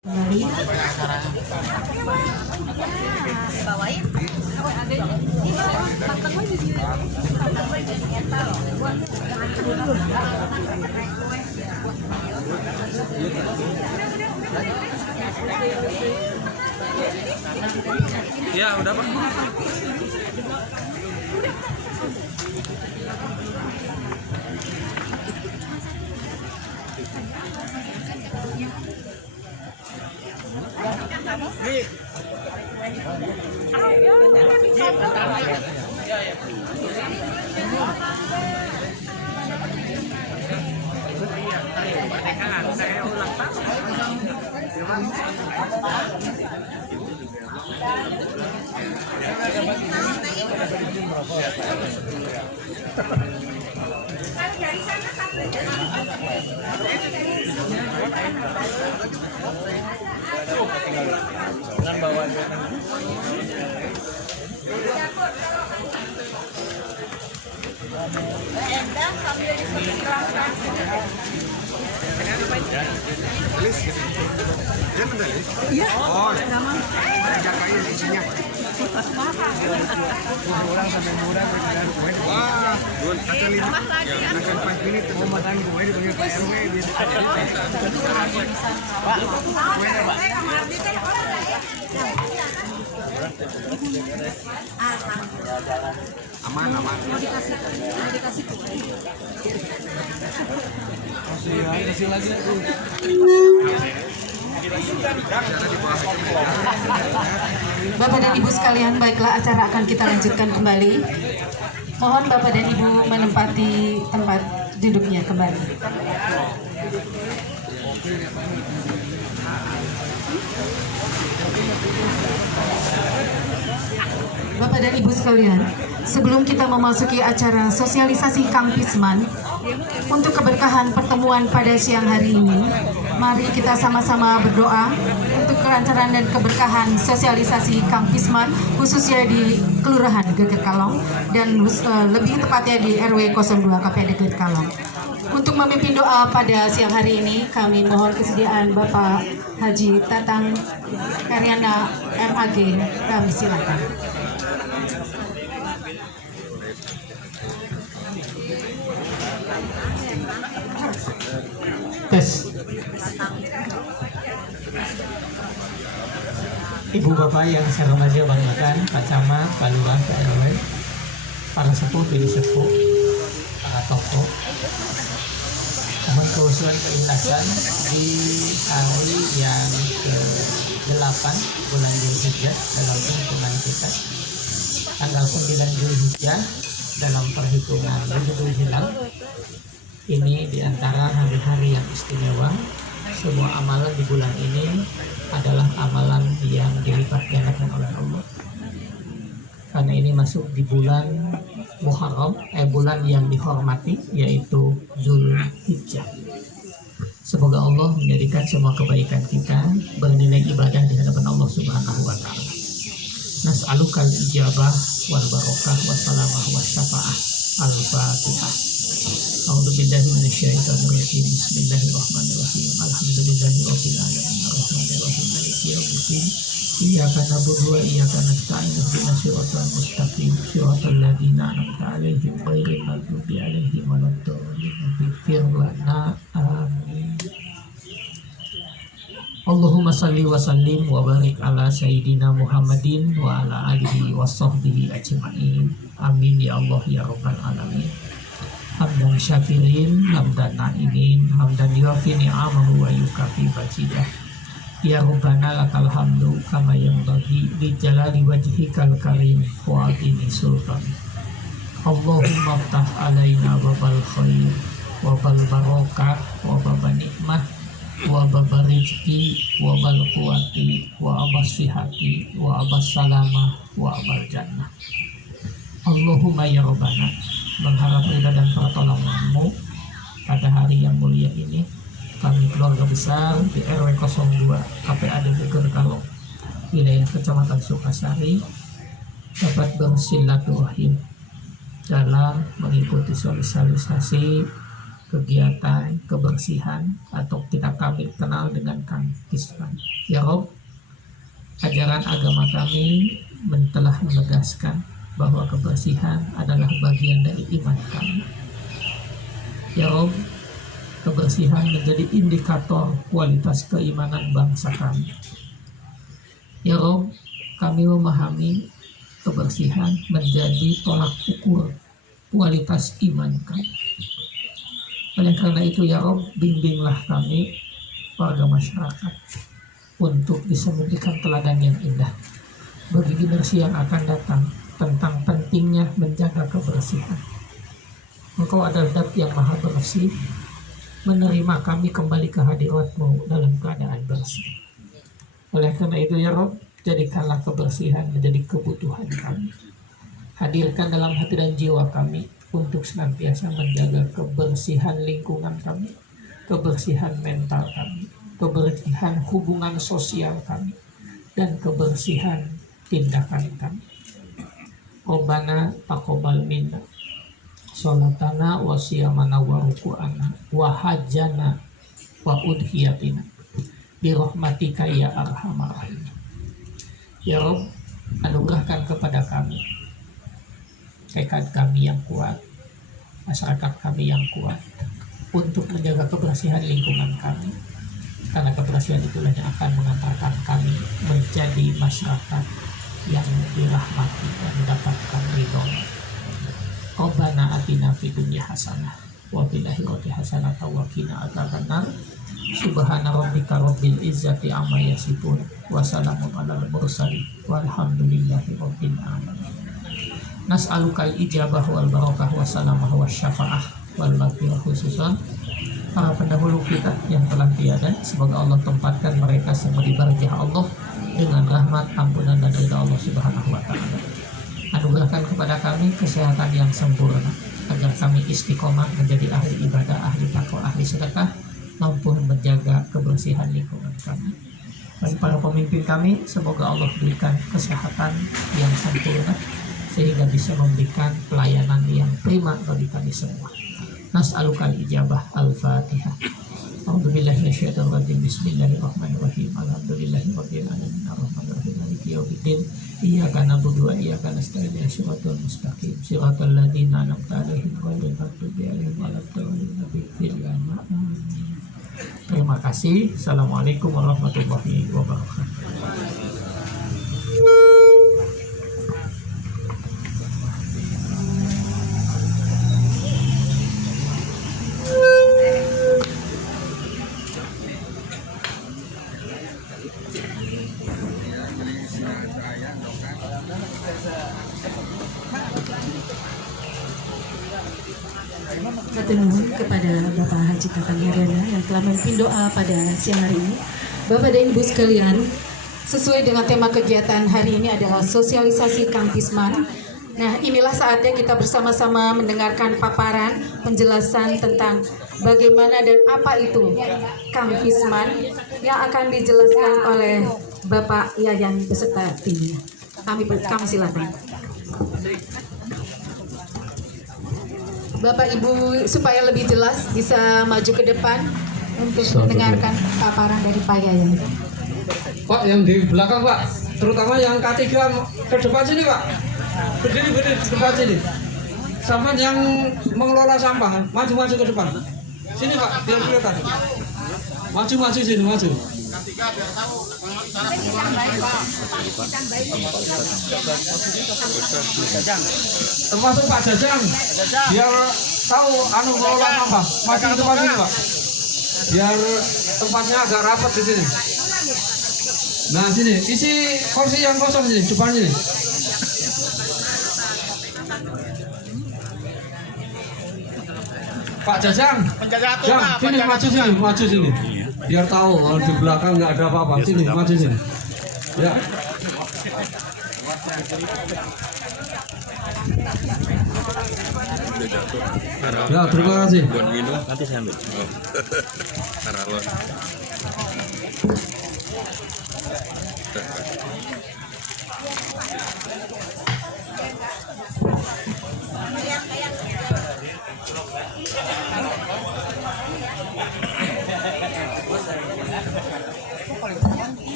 Kembali. Ya, udah Pak. Iya. Oh, jagain isinya. Orang sampai murah kue. Wah, akan 4 menit mau makan kue dipanggil Pak RW gitu. Pak, kuenya Pak. Aman. Kasih lagi aku. Bapak dan Ibu sekalian, baiklah acara akan kita lanjutkan kembali. Mohon Bapak dan Ibu menempati tempat duduknya kembali. Bapak dan Ibu sekalian, sebelum kita memasuki acara sosialisasi Kampisman, untuk keberkahan pertemuan pada siang hari ini, mari kita sama-sama berdoa untuk kelancaran dan keberkahan sosialisasi Kampisman, khususnya di Kelurahan Geger Kalong dan lebih tepatnya di RW 02 KPD Geger Kalong. Untuk memimpin doa pada siang hari ini, kami mohon kesediaan Bapak Haji Tatang Karyana MAG, kami silakan. Tes. Ibu bapak yang saya remaja banggakan, Pak Camat, Pak Lurah, Pak RW, para sepuh, bibi sepuh, para tokoh, mohon keusuhan keikhlasan di hari yang ke-8 bulan Zulhijjah dalam perhitungan kita, tanggal 9 Zulhijjah dalam perhitungan Rujul Hilal. Ini diantara hari-hari yang istimewa. Semua amalan di bulan ini adalah amalan yang dilipat gandakan oleh Allah. Karena ini masuk di bulan Muharram, bulan yang dihormati, yaitu Zulhijjah. Semoga Allah menjadikan semua kebaikan kita bernilai ibadah di hadapan Allah Subhanahu wa Ta'ala. Nas'alukal ijabah wal barokah wassalamah wasyafa'ah. Al-Fatihah. A'udzubillahi minasyaitonir rajim. Bismillahirrahmanirrahim. Alhamdulillahirabbil alamin. Arrahmanirrahim. Maliki yaumiddin. Iyyaka na'budu wa iyyaka nasta'in. Ihdinas siratal mustaqim. Siratal ladzina an'amta 'alaihim ghairil maghdubi 'alaihim waladdallin. Ighfir lana. Amin. Allahumma salli wa sallim wa barik ala sayyidina Muhammadin wa ala alihi wa sahbihi ajma'in. Amin ya Allah ya rabbal alamin. Hamdan syakirin, hamdan na'imin, hamdan yuafi ni'amahu wa yukafi bajidah. Ya Rabbana lakal hamdu kama yanbaghi li jalali wajhikal karim wa adimi sultan. Allahumma ftah alaina babal khair wa bal barakah wa babal nikmah wa babal rizki wa bal quwati wa abas sihati wa abas salamah wa abal jannah. Allahumma ya Rabbana, mengharap ridha dan pertolongan-Mu pada hari yang mulia ini, kami keluarga besar di RW 02 KPAD Geger Kalong, wilayah Kecamatan Sukasari, dapat bersilaturahim dalam mengikuti sosialisasi kegiatan kebersihan atau kita kami kenal dengan Kampisman. Ya Rob, ajaran agama kami telah menegaskan bahwa kebersihan adalah bagian dari iman kami. Ya Rob, kebersihan menjadi indikator kualitas keimanan bangsa kami. Ya Rob, kami memahami kebersihan menjadi tolak ukur kualitas iman kami. Oleh karena itu ya Rob, bimbinglah kami warga masyarakat untuk bisa memberikan teladan yang indah bagi generasi yang akan datang tentang pentingnya menjaga kebersihan. Engkau adalah zat yang maha bersih, menerima kami kembali ke hadirat-Mu dalam keadaan bersih. Oleh karena itu ya Rob, jadikanlah kebersihan menjadi kebutuhan kami. Hadirkan dalam hati dan jiwa kami untuk senantiasa menjaga kebersihan lingkungan kami, kebersihan mental kami, kebersihan hubungan sosial kami, dan kebersihan tindakan kami. Rabbana taqabbal minna sholatana wa siyamana wa ruku'ana wa hajjana wa udhiyatina birahmatika ya arhamar rahim. Ya Rabb, anugerahkan kepada kami tekad kami yang kuat, masyarakat kami yang kuat untuk menjaga kebersihan lingkungan kami, karena kebersihan itulah yang akan mengantarkan kami menjadi masyarakat yang dirahmati dan mendapatkan ridho. Rabbana atina fid dunya hasanah wa fil akhirati hasanah wa qina adzabannar. Subhana rabbika rabbil izzati amma yasifun wa salamun alal mursalin walhamdulillahi rabbil alamin. Nas'alukal ijabah wal barakah wa salamah wa syafa'ah wal maghfirah khususan para pendahulu kita yang telah tiada. Semoga Allah tempatkan mereka semua di barakah Allah dengan rahmat, ampunan dan ridha Allah Subhanahu wa taala. Anugerahkan kepada kami kesehatan yang sempurna agar kami istiqomah menjadi ahli ibadah, ahli takwa, ahli sedekah, mampu menjaga kebersihan lingkungan kami. Bagi para pemimpin kami, semoga Allah berikan kesehatan yang sempurna sehingga bisa memberikan pelayanan yang prima bagi kami semua. Nas'alukal ijabah. Al-Fatihah. A'udzubillahi minasyaitonir rajim. Bismillahirrahmanirrahim. Alhamdulillahi rabbil alamin. Arrahmanirrahim. Maliki yaumiddin. Iyyaka na'budu wa iyyaka nasta'in. Shiratal mustaqim. Shiratal ladzina an'amta 'alaihim ghairil maghdubi 'alaihim waladdallin. Terima kasih. Assalamualaikum warahmatullahi wabarakatuh. Nuhun kepada Bapak Haji Tatang Heriana yang telah memimpin doa pada siang hari ini. Bapak dan Ibu sekalian, sesuai dengan tema kegiatan hari ini adalah sosialisasi Kampisman. Nah, inilah saatnya kita bersama-sama mendengarkan paparan penjelasan tentang bagaimana dan apa itu Kampisman yang akan dijelaskan oleh Bapak Yayan beserta timnya. Kami silakan. Bapak Ibu supaya lebih jelas bisa maju ke depan untuk mendengarkan paparan dari Pak Yayan. Pak, yang di belakang Pak, terutama yang K3 ke depan sini Pak. Berdiri di depan sini. Sama yang mengelola sampah, maju ke depan. Sini Pak, biar kelihatan. Maju sini, maju. Termasuk Pak Jajang, biar tahu mengelola sampah. Maju ke depan sini Pak, biar tempatnya agak rapat di sini. Nah sini, isi kursi yang kosong sini, depan sini. Pak Jajang, sini maju sini. Biar tahu kalau di belakang nggak ada apa-apa. Sini, maju sini. Ya. Ya, terima kasih. Buat minum nanti saya ambil. Karalon.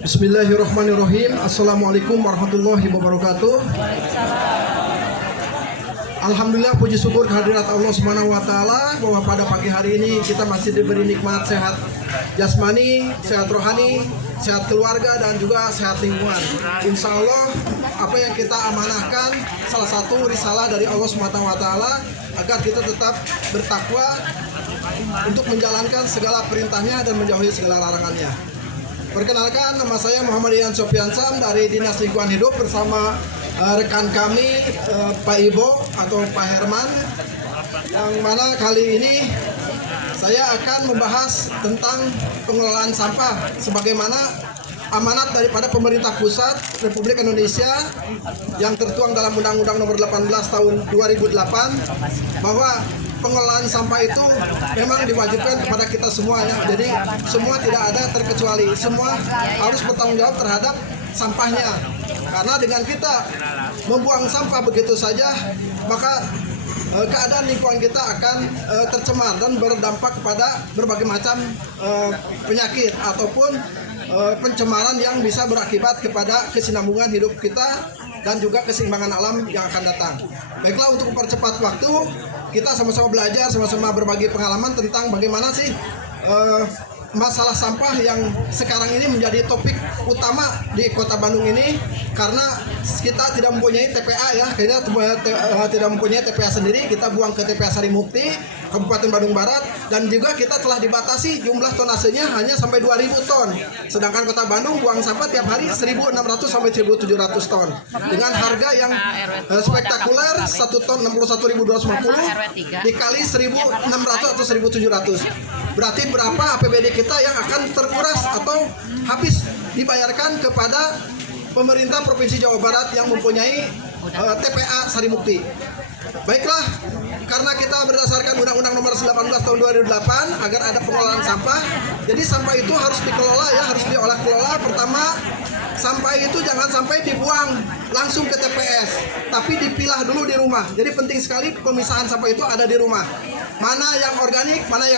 Bismillahirrahmanirrahim. Assalamualaikum warahmatullahi wabarakatuh. Alhamdulillah, puji syukur kehadirat Allah Subhanahu wa taala bahwa pada pagi hari ini kita masih diberi nikmat sehat jasmani, sehat rohani, sehat keluarga dan juga sehat lingkungan. Insya Allah apa yang kita amanahkan salah satu risalah dari Allah Subhanahu wa taala agar kita tetap bertakwa untuk menjalankan segala perintahnya dan menjauhi segala larangannya. Perkenalkan, nama saya Muhammad Ian Sofiansam dari Dinas Lingkungan Hidup bersama rekan kami Pak Ibo atau Pak Herman, yang mana kali ini saya akan membahas tentang pengelolaan sampah sebagaimana amanat daripada pemerintah pusat Republik Indonesia yang tertuang dalam Undang-Undang Nomor 18 Tahun 2008 bahwa pengelolaan sampah itu memang diwajibkan kepada kita semua ya. Jadi semua tidak ada terkecuali, semua harus bertanggung jawab terhadap sampahnya. Karena dengan kita membuang sampah begitu saja, maka keadaan lingkungan kita akan tercemar dan berdampak kepada berbagai macam penyakit ataupun pencemaran yang bisa berakibat kepada kesinambungan hidup kita dan juga keseimbangan alam yang akan datang. Baiklah, untuk mempercepat waktu, kita sama-sama belajar, sama-sama berbagi pengalaman tentang bagaimana sih masalah sampah yang sekarang ini menjadi topik utama di Kota Bandung ini, karena kita tidak mempunyai TPA ya, kita tidak mempunyai TPA sendiri, kita buang ke TPA Sarimukti, Kabupaten Bandung Barat, dan juga kita telah dibatasi jumlah tonasenya hanya sampai 2.000 ton, sedangkan Kota Bandung buang sampah tiap hari 1.600 sampai 1.700 ton, dengan harga yang spektakuler, 1 ton 61.250 dikali 1.600 atau 1.700. Berarti berapa APBD kita yang akan terkuras atau habis dibayarkan kepada pemerintah Provinsi Jawa Barat yang mempunyai TPA Sarimukti. Baiklah, karena kita berdasarkan Undang-Undang Nomor 18 Tahun 2008 agar ada pengelolaan sampah, jadi sampah itu harus dikelola ya, harus diolah kelola. Pertama, sampah itu jangan sampai dibuang langsung ke TPS, tapi dipilah dulu di rumah. Jadi penting sekali pemisahan sampah itu ada di rumah. Mana yang organik, mana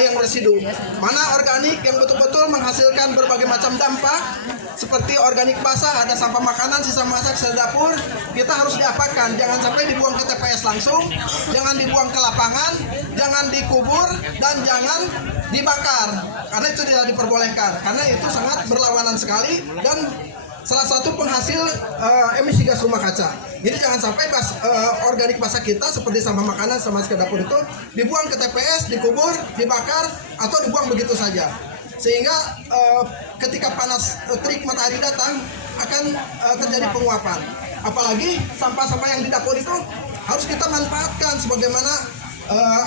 yang residu. Mana organik yang betul-betul menghasilkan berbagai macam dampak, seperti organik basah, ada sampah makanan, sisa masak, sisa dapur, kita harus diapakan. Jangan sampai dibuang ke TPS langsung, jangan dibuang ke lapangan, jangan dikubur, dan jangan dibakar. Karena itu tidak diperbolehkan, karena itu sangat berlawanan sekali dan salah satu penghasil emisi gas rumah kaca. Jadi jangan sampai organik basah kita seperti sampah makanan sama sisa dapur itu dibuang ke TPS, dikubur, dibakar, atau dibuang begitu saja. Sehingga ketika panas terik matahari datang akan terjadi penguapan. Apalagi sampah-sampah yang di dapur itu harus kita manfaatkan sebagaimana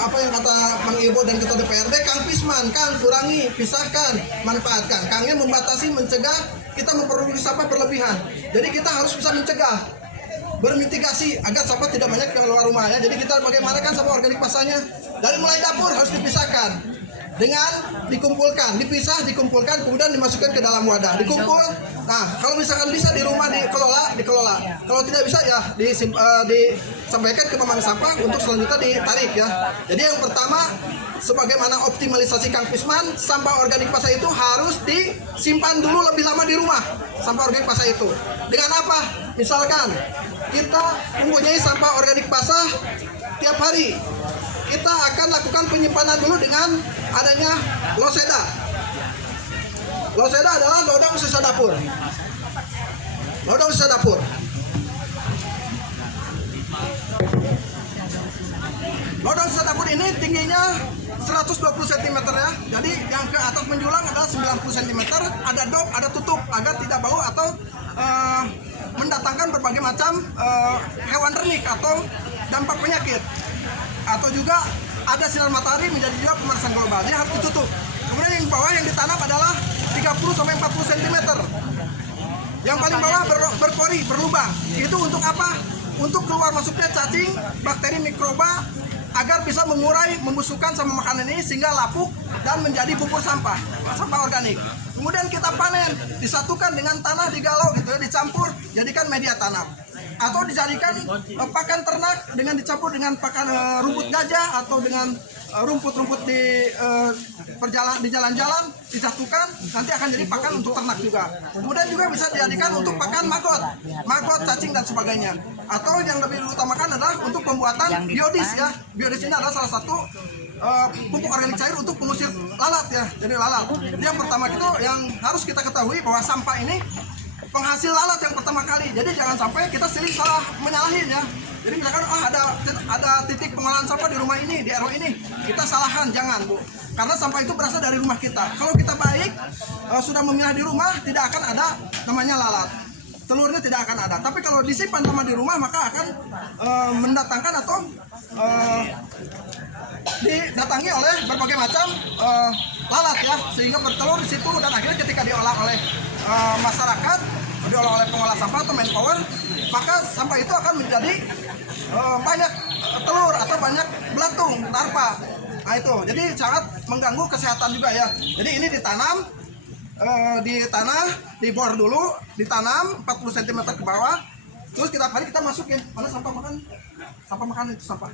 apa yang kata Mang Ibo dan Ketua DPRD, Kang Pisman, Kang kurangi, pisahkan, manfaatkan. Kangnya membatasi, mencegah kita memproduksi sampah berlebihan. Jadi kita harus bisa mencegah, bermitigasi agar sampah tidak banyak keluar rumah ya. Jadi kita bagaimana kan sampah organik basahnya dari mulai dapur harus dipisahkan dengan dikumpulkan, dipisah, dikumpulkan, kemudian dimasukkan ke dalam wadah, dikumpul. Nah, kalau misalkan bisa di rumah dikelola. Kalau tidak bisa ya disampaikan ke pemangku sampah untuk selanjutnya ditarik ya. Jadi yang pertama, sebagaimana optimalisasi Kang Pisman, sampah organik basah itu harus disimpan dulu lebih lama di rumah. Sampah organik basah itu dengan apa? Misalkan kita mempunyai sampah organik basah tiap hari, kita akan lakukan penyimpanan dulu dengan adanya loseda. Loseda adalah lodong sisa dapur. Lodong sisa dapur. Lodong sisa dapur ini tingginya 120 cm ya. Jadi yang ke atas menjulang adalah 90 cm. Ada dop, ada tutup agar tidak bau atau mendatangkan berbagai macam hewan ternak atau dampak penyakit. Atau juga ada sinar matahari menjadi juga pemanasan global. Dia harus ditutup. Kemudian yang bawah yang ditanam adalah 30-40 cm. Yang paling bawah berpori, berlubang. Itu untuk apa? Untuk keluar masuknya cacing, bakteri, mikroba agar bisa mengurai, membusukkan sama makanan ini sehingga lapuk dan menjadi bubur sampah organik. Kemudian kita panen, disatukan dengan tanah, digalau gitu ya, dicampur, jadikan media tanam. atau dijadikan pakan ternak dengan dicampur dengan pakan rumput gajah atau dengan rumput-rumput di jalan-jalan disatukan, nanti akan jadi pakan untuk ternak juga. Kemudian juga bisa dijadikan untuk pakan maggot, cacing dan sebagainya. Atau yang lebih diutamakan adalah untuk pembuatan biodis ya. Biodis ini adalah salah satu pupuk organik cair untuk pengusir lalat ya. Jadi lalat. Jadi yang pertama itu yang harus kita ketahui bahwa sampah ini penghasil lalat yang pertama kali. Jadi jangan sampai kita sering salah menyalahin ya. Jadi misalkan ada titik pengolahan sampah di rumah ini, di RW ini, kita salahan, jangan Bu. Karena sampah itu berasal dari rumah kita. Kalau kita baik, sudah memilah di rumah, tidak akan ada namanya lalat. Telurnya tidak akan ada. Tapi kalau disimpan lama di rumah, maka akan mendatangkan atau didatangi oleh berbagai macam lalat ya, sehingga bertelur di situ dan akhirnya ketika diolah oleh masyarakat, diolah oleh pengolah sampah atau manpower, maka sampah itu akan menjadi banyak telur atau banyak belatung, larva. Nah itu, jadi sangat mengganggu kesehatan juga ya. Jadi ini ditanam di tanah, dibor dulu, ditanam 40 cm ke bawah, terus kita hari kita masukin. Mana sampah makan? Sampah makan itu sampah.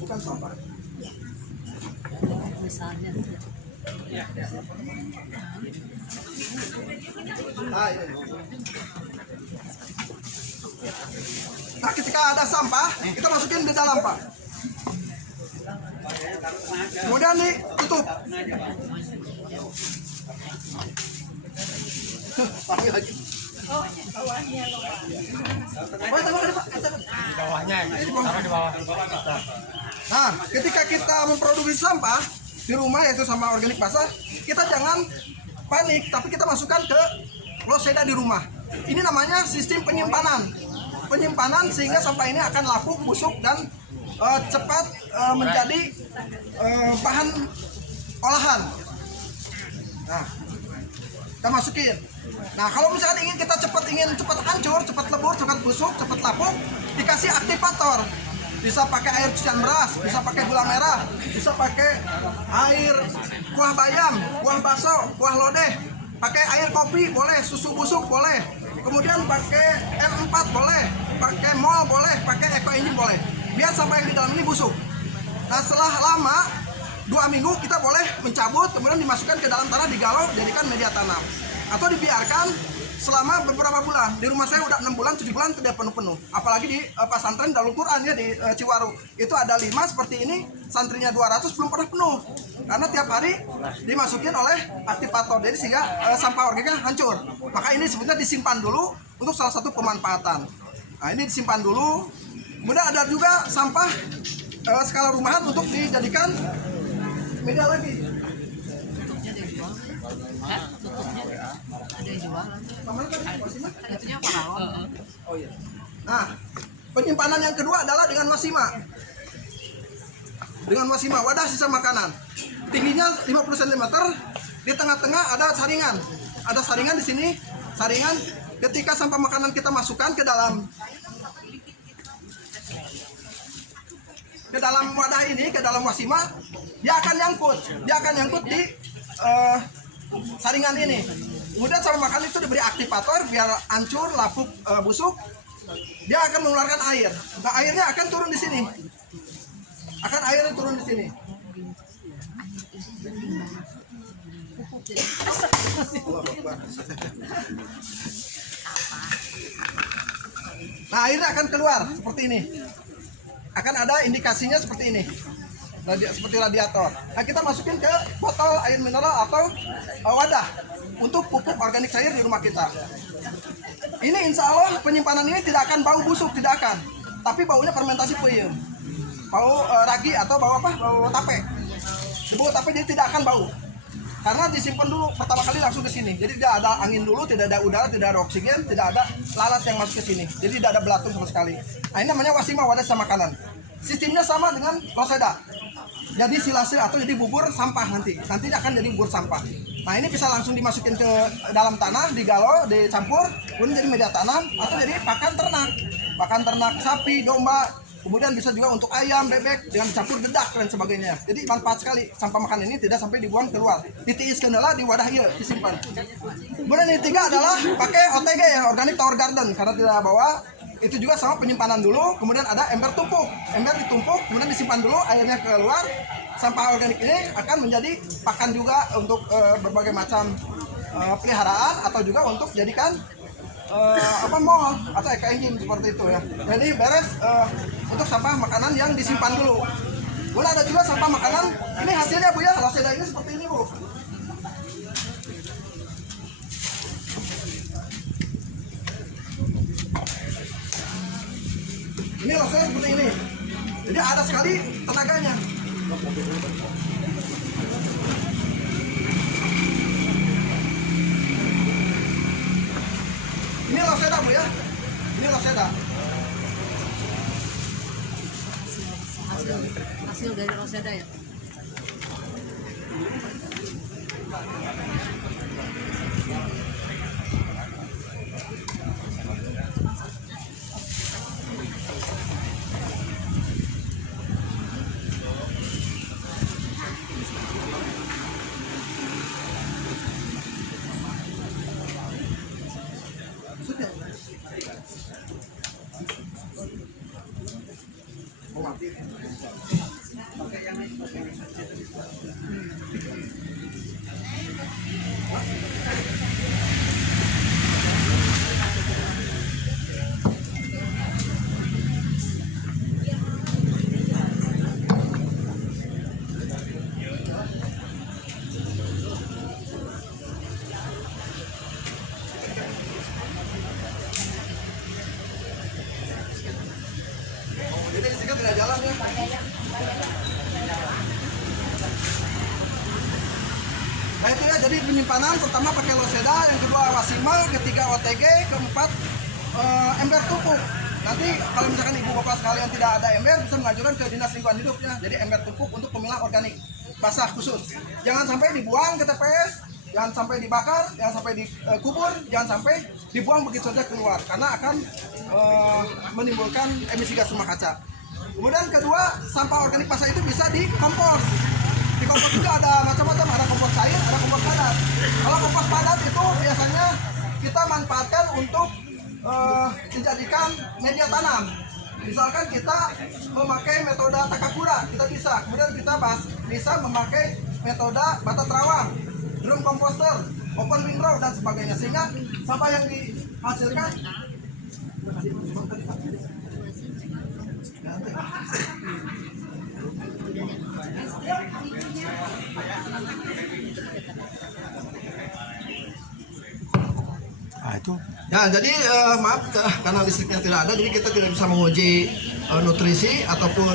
Bukan sampah. Nah, ketika ada sampah, kita masukin di dalam Pak. Kemudian ditutup. Pakai lagi. Nah, ketika kita memproduksi sampah di rumah yaitu sampah organik basah, kita jangan panik, tapi kita masukkan ke loseda di rumah. Ini namanya sistem penyimpanan sehingga sampah ini akan lapuk, busuk dan cepat menjadi bahan olahan. Nah, kita masukin. Nah, kalau misalkan ingin cepat hancur, cepat lebur, cepat busuk, cepat lapuk, dikasih aktivator. Bisa pakai air cucian beras, bisa pakai gula merah, bisa pakai air kuah bayam, kuah baso, kuah lodeh, pakai air kopi boleh, susu busuk boleh, kemudian pakai M4 boleh, pakai mol boleh, pakai eco engine boleh, biar sampah yang di dalam ini busuk. Nah, setelah lama 2 minggu kita boleh mencabut, kemudian dimasukkan ke dalam tanah, digalau, jadikan media tanam, atau dibiarkan selama beberapa bulan. Di rumah saya udah 6 bulan, 7 bulan tidak penuh-penuh. Apalagi di pesantren Darul Quran ya di Ciwaru. Itu ada 5 seperti ini, santrinya 200 belum pernah penuh. Karena tiap hari dimasukin oleh aktivator, jadi sehingga sampah organiknya hancur. Maka ini sebetulnya disimpan dulu untuk salah satu pemanfaatan. Nah, ini disimpan dulu. Kemudian ada juga sampah skala rumahan untuk dijadikan media lagi. Nah, penyimpanan yang kedua adalah dengan wasima. Dengan wasima, wadah sisa makanan. Tingginya 50 cm, di tengah-tengah ada saringan. Ada saringan di sini. Saringan ketika sampah makanan kita masukkan ke dalam wadah ini, ke dalam wasima, dia akan nyangkut di saringan ini. Kemudian sampah makanan itu diberi aktivator biar hancur, lapuk, busuk. Dia akan mengeluarkan air. Nah, airnya akan turun di sini. Airnya turun di sini. Nah, airnya akan keluar seperti ini. Akan ada indikasinya seperti ini. Seperti radiator. Nah, kita masukin ke botol air mineral atau wadah untuk pupuk organik cair di rumah kita. Ini insya Allah penyimpanan ini tidak akan bau busuk, tidak akan. Tapi baunya fermentasi peyem, bau ragi atau bau apa? Bau tape. Bau tape jadi tidak akan bau. Karena disimpan dulu pertama kali langsung ke sini. Jadi tidak ada angin dulu, tidak ada udara, tidak ada oksigen, tidak ada lalat yang masuk ke sini. Jadi tidak ada belatung sama sekali. Nah, ini namanya wasima, wadah sisa makanan. Sistemnya sama dengan loseda. Jadi silase atau jadi bubur sampah nanti akan jadi bubur sampah. Nah, ini bisa langsung dimasukin ke dalam tanah, digalau, dicampur, kemudian jadi media tanam atau jadi pakan ternak sapi, domba, Kemudian bisa juga untuk ayam, bebek dengan campur dedak dan sebagainya. Jadi manfaat sekali. Sampah makanan ini tidak sampai dibuang keluar. Ditiiskeun heula di wadah ieu, disimpan. Kemudian yang ketiga adalah pakai OTG ya, organic tower garden, karena tidak bawa. Itu juga sama penyimpanan dulu, kemudian ada ember tumpuk. Ember ditumpuk, kemudian disimpan dulu, airnya keluar. Sampah organik ini akan menjadi pakan juga untuk berbagai macam peliharaan atau juga untuk jadikan mall atau engine seperti itu ya. Jadi beres untuk sampah makanan yang disimpan dulu. Boleh ada juga sampah makanan. Ini hasilnya Bu ya, Loseda ini seperti ini Bu. Ini Loseda seperti ini. Jadi ada sekali tenaganya. Ini Loseda Bu ya. Ini Loseda. Hasil dari Loseda ya. Jadi listrik tidak jalan ya. Nah itu ya, jadi penyimpanan pertama pakai Loseda, yang kedua Wasima, ketiga OTG, keempat ember tumpuk. Nanti kalau misalkan ibu bapak sekalian tidak ada ember, bisa mengajukan ke dinas lingkungan hidup ya. Jadi ember tumpuk untuk pemilah organik basah khusus. Jangan sampai dibuang ke TPS, jangan sampai dibakar, jangan sampai dikubur, jangan sampai dibuang begitu saja keluar, karena akan menimbulkan emisi gas rumah kaca. Kemudian kedua, sampah organik basah itu bisa dikompos. Di kompos juga ada macam-macam, ada kompos cair, ada kompos padat. Kalau kompos padat itu biasanya kita manfaatkan untuk dijadikan media tanam. Misalkan kita memakai metode takakura, kita bisa. Kemudian kita bisa memakai metode bata terawang, drum komposter, open windrow dan sebagainya. Sehingga sampah yang dihasilkan itu. Ya, jadi maaf karena listriknya tidak ada, jadi kita tidak bisa menguji nutrisi ataupun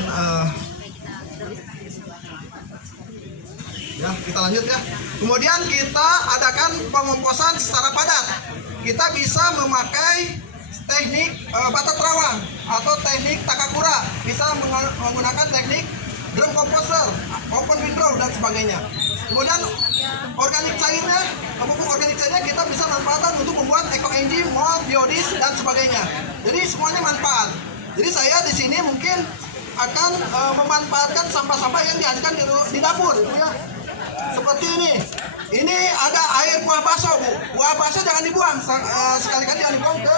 ya, kita lanjut ya. Kemudian kita adakan pengomposan secara padat. Kita bisa memakai teknik bata terawang atau teknik takakura, bisa menggunakan teknik drum komposter, open windrow dan sebagainya. Kemudian organik cairnya, pupuk organik cairnya kita bisa manfaatkan untuk membuat eco engine, mold, biodis dan sebagainya. Jadi semuanya manfaat. Jadi saya di sini mungkin akan memanfaatkan sampah-sampah yang dihasilkan di dapur, ya. Seperti ini. Ini ada air buah baso, Bu. Buah baso jangan dibuang, sekali-kali jangan dibuang ke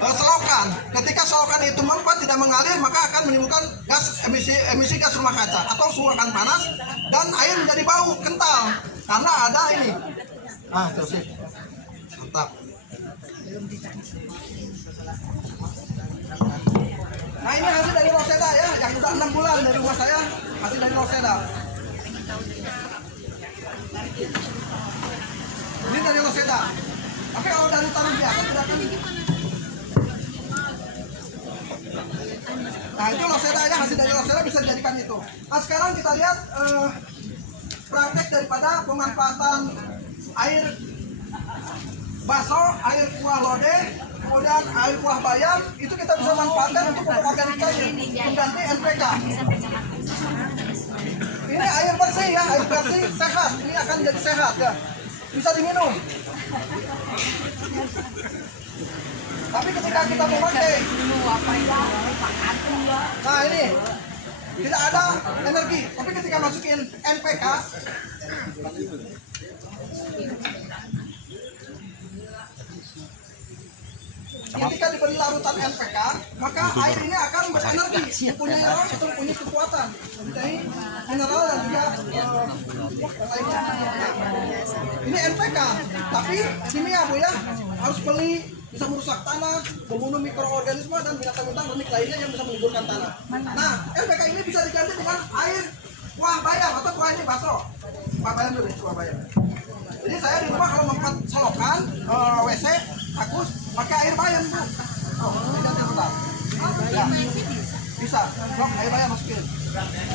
selokan. Ketika selokan itu mempat tidak mengalir, maka akan menimbulkan gas emisi gas rumah kaca atau suhu akan panas dan air menjadi bau kental karena ada ini. Terus sih. Mantap. Nah, ini hasil dari Loseda ya, yang sudah 6 bulan dari rumah saya, hasil dari Loseda. Ini dari Loseda. Tapi kalau dari tanah biasa tidak akan. Nah, itu Loseda ya, hasil dari Loseda bisa dijadikan itu. Nah, sekarang kita lihat praktek daripada pemanfaatan air baso, air kuah lodeh, kemudian air kuah bayam, itu kita bisa manfaatkan untuk pupuk organik cair mengganti NPK. Ini air bersih ya, air bersih sehat. Ini akan jadi sehat ya. Bisa diminum. Tapi ketika kita memakai Nah ini tidak ada energi, tapi ketika masukin NPK, ketika diberi larutan NPK, maka air ini akan berenergi, punya kekuatan, mempunyai mineral dan juga lainnya. Ini NPK, tapi kimia Bu ya, harus beli, bisa merusak tanah, membunuh mikroorganisme dan binatang-binatang unik lainnya yang bisa menimbulkan tanah. Nah, NPK ini bisa diganti dengan air kuah bayam atau kuah ini baso. Kuah bayam dulu, kuah bayam. Jadi saya di rumah kalau membuat selokan, WC, bagus, pakai air bayam Bu. Oh, diganti bentar. Ya, bisa, blok air bayam masukin.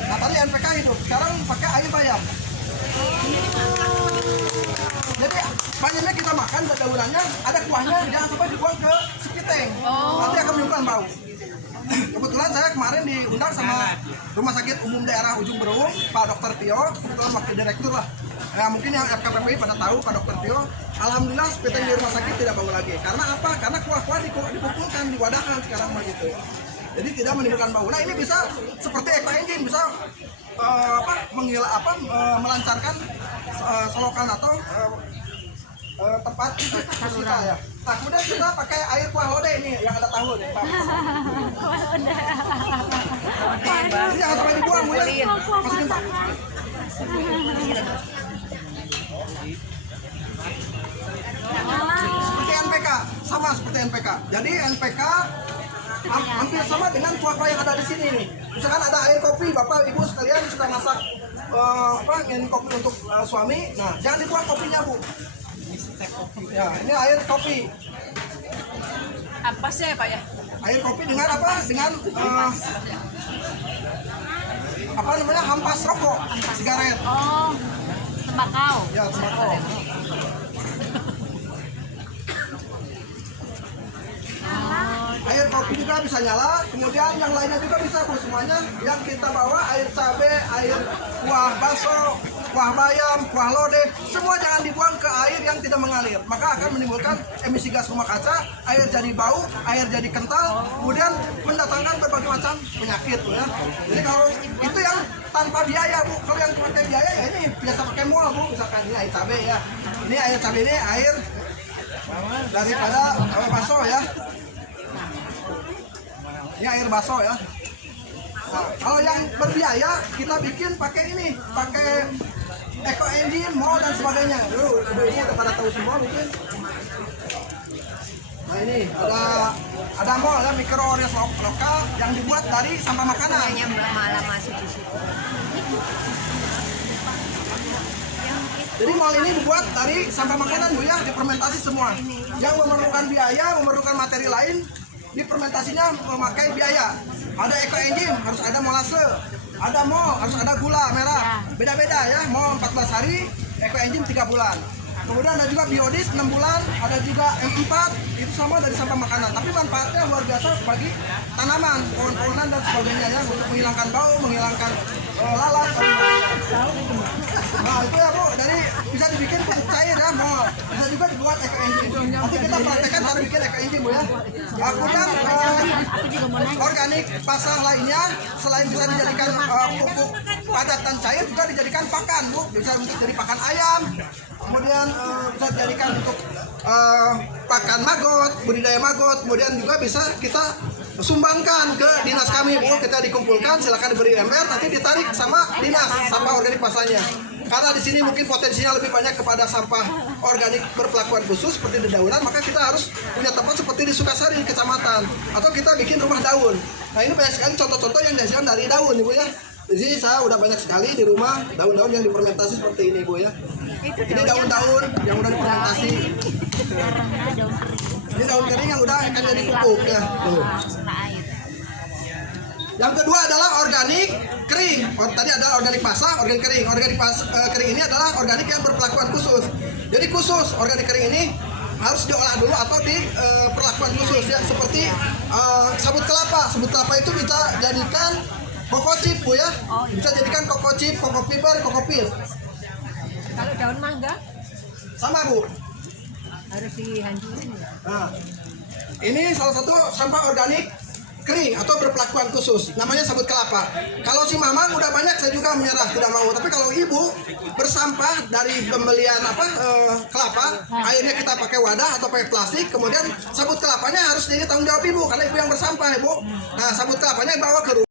Nah tadi NPK hidup, sekarang pakai air bayam. Jadi bayamnya kita makan, daunannya ada kuahnya, jangan sampai dibuang ke sekiteng. Nanti akan menimbulkan bau. Kebetulan saya kemarin diundang sama Rumah Sakit Umum Daerah Ujung Berung, Pak Dr. Tio, kebetulan wakil direktur lah. Ya mungkin yang FKPPI pada tahu Pak Dr. Tio. Alhamdulillah sekiteng di rumah sakit tidak bau lagi. Karena apa? Karena kuah-kuah dikumpulkan, diwadahkan sekarang begitu. Jadi tidak menimbulkan bau. Nah ini bisa seperti eco engine, bisa melancarkan selokan atau tempat kita ya. Nah kemudian kita pakai air kuah lodeh ini yang ada tahu nih. Ini jangan sampai dibuang Bu ya. Masukin Pak. Seperti NPK, sama seperti NPK. Jadi NPK hampir sama dengan kuah-kuah yang ada di sini nih. Misalkan ada air kopi, Bapak Ibu sekalian sudah masak ingin kopi untuk suami. Nah, jangan dibuang kopinya Bu. Ya, ini air kopi. Apa sih Pak ya? Air kopi dengan apa? Dengan apa namanya? Hampas rokok, sigaret. Oh, tembakau. Ya, tembakau. Air kopi juga bisa nyala, kemudian yang lainnya juga bisa Bu, semuanya yang kita bawa air cabai, air kuah baso, kuah bayam, kuah lodeh, semua jangan dibuang ke air yang tidak mengalir, maka akan menimbulkan emisi gas rumah kaca, air jadi bau, air jadi kental, kemudian mendatangkan berbagai macam penyakit Bu ya. Jadi kalau itu yang tanpa biaya Bu, kalau yang pakai biaya ya ini biasa pakai mual Bu, misalkan ini air cabai ya, ini air cabai ini air daripada baso ya. Ini air baso ya. Nah, kalau yang berbiaya kita bikin pakai ini, pakai eco engine, mol dan sebagainya. Ini udah pada tahu semua mungkin. Nah ini ada mol ya, mikroorganisme lokal yang dibuat dari sampah makanan. Malah masuk di situ. Jadi mol ini dibuat dari sampah makanan Bu ya, difermentasi semua. Yang memerlukan biaya, memerlukan materi lain, difermentasinya memakai biaya. Ada eco engine, harus ada molase. Ada mol, harus ada gula merah. Beda-beda ya, mol 14 hari, eco engine 3 bulan. Kemudian ada juga biodis 6 bulan, ada juga M4, itu sama dari sampah makanan. Tapi manfaatnya luar biasa bagi tanaman, pohon-pohonan dan sebagainya ya, untuk menghilangkan bau, menghilangkan lalat. Nah itu ya Bu, jadi bisa dibikin pupuk cair ya, mau bisa juga dibuat eco engine. Nanti kita praktekkan cara bikin eco engine Bu ya. Kemudian organik basah lainnya selain bisa dijadikan pupuk padat dan cair, juga dijadikan pakan Bu, bisa untuk jadi pakan ayam. Kemudian bisa dijadikan untuk pakan maggot, budidaya maggot. Kemudian juga bisa kita sumbangkan ke dinas kami Bu, kita dikumpulkan, silakan diberi ember, nanti ditarik sama dinas sampah organik basahnya. Karena di sini mungkin potensinya lebih banyak kepada sampah organik berperlakuan khusus seperti dedaunan, maka kita harus punya tempat seperti di Sukasari, kecamatan, atau kita bikin rumah daun. Nah ini banyak sekali contoh-contoh yang dihasilkan dari daun Ibu ya. Di sini saya udah banyak sekali di rumah daun-daun yang difermentasi seperti ini Bu ya. Ini daun-daun yang udah difermentasi. Ini daun kering yang udah akan jadi pupuk ya. Tuh. Yang kedua adalah organik kering. Tadi adalah organik basah, organik kering. Organik kering ini adalah organik yang berperlakuan khusus. Jadi khusus organik kering ini harus diolah dulu atau diperlakuan khusus ya. Seperti sabut kelapa. Sabut kelapa itu bisa jadikan koko chip Bu ya. Bisa jadikan koko chip, koko fiber, koko pil. Kalau daun mangga Sama Bu. harus dihancurin ya. Nah, ini salah satu sampah organik kering atau berpelakuan khusus, namanya sabut kelapa. Kalau si mamang udah banyak, saya juga menyerah, tidak mau. Tapi kalau ibu bersampah dari pembelian kelapa, akhirnya kita pakai wadah atau pakai plastik, kemudian sabut kelapanya harus jadi tanggung jawab ibu, karena ibu yang bersampah ibu. Nah, sabut kelapanya bawa ke rumah.